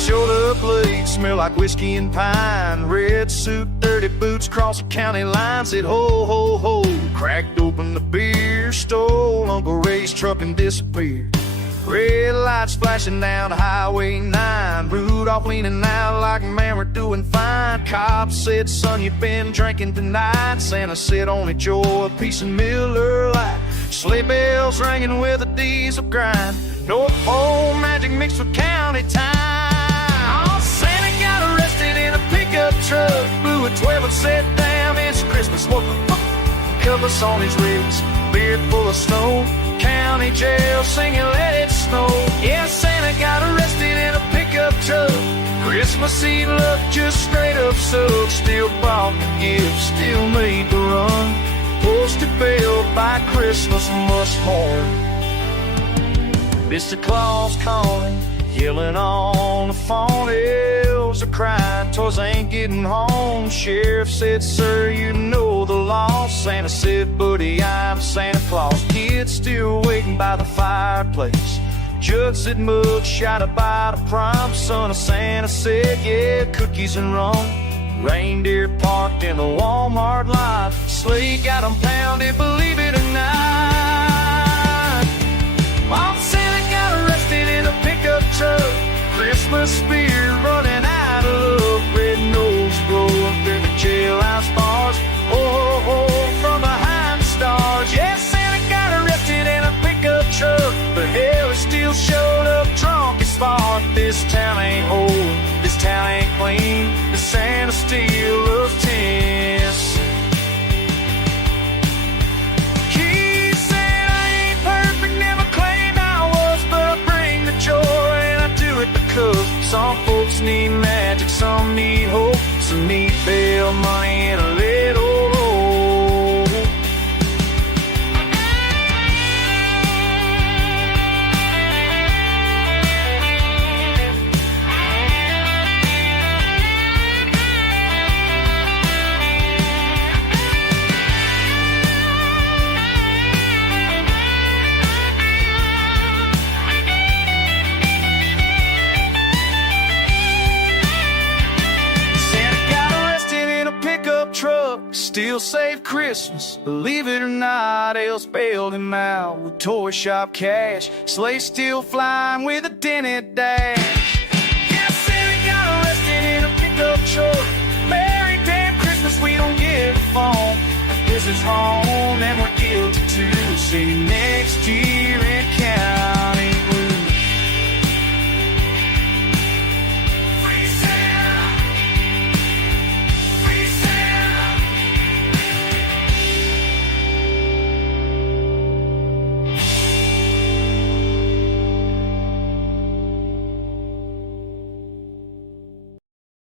showed up late, smelled like whiskey and pine. Red suit, dirty boots, crossing county lines. Said ho, ho, ho, cracked open the beer, stole Uncle Ray's truck and disappeared. Red lights flashing down Highway 9. Rudolph leaning out like, man, we're doing fine. Cop said, son, you've been drinking tonight. Santa said, only Joe, a piece of Miller Lite. Sleigh bells ringing with a diesel grind. North Pole magic mixed with county time. Oh, Santa got arrested in a pickup truck. Blew a 12 and said, damn, it's Christmas. What the fuck? Covers on his ribs, beard full of snow. County jail singing let it snow. Yeah, Santa got arrested in a pickup truck. Christmas Eve look just straight up sucked. Still bought the gifts, still made the run. Posted bail by Christmas must horn. Mr. Claus calling, yelling on the phone. Elves are crying, toys ain't getting home. Sheriff said, sir, you know the law. Santa said, buddy, I'm Santa Claus. Kids still waiting by the fireplace. Judge said, mug shot about a prom. Son of Santa said, yeah, cookies and rum. Reindeer parked in the Walmart lot. Sleigh got 'em pounded, believe it or not. Mom Santa got arrested in a pickup truck. Christmas spirit running out of luck. Red nose blowing through the jailhouse bars. Oh, oh, oh, from behind the stars. Yeah, Santa got arrested in a pickup truck, but hell, he still showed up drunk as fuck. This town ain't whole, this town ain't clean. The Santa still loves tense. He said, I ain't perfect, never claimed I was, but I bring the joy and I do it because some folks need magic, some need hope, some need bail money and a little hope. Truck still saved Christmas, believe it or not. Elves bailed him out with toy shop cash. Sleigh still flying with a dented dash. Yeah, Santa got arrested in a pickup truck. Merry damn Christmas, we don't give a phone. This is home and we're guilty too. See you next year.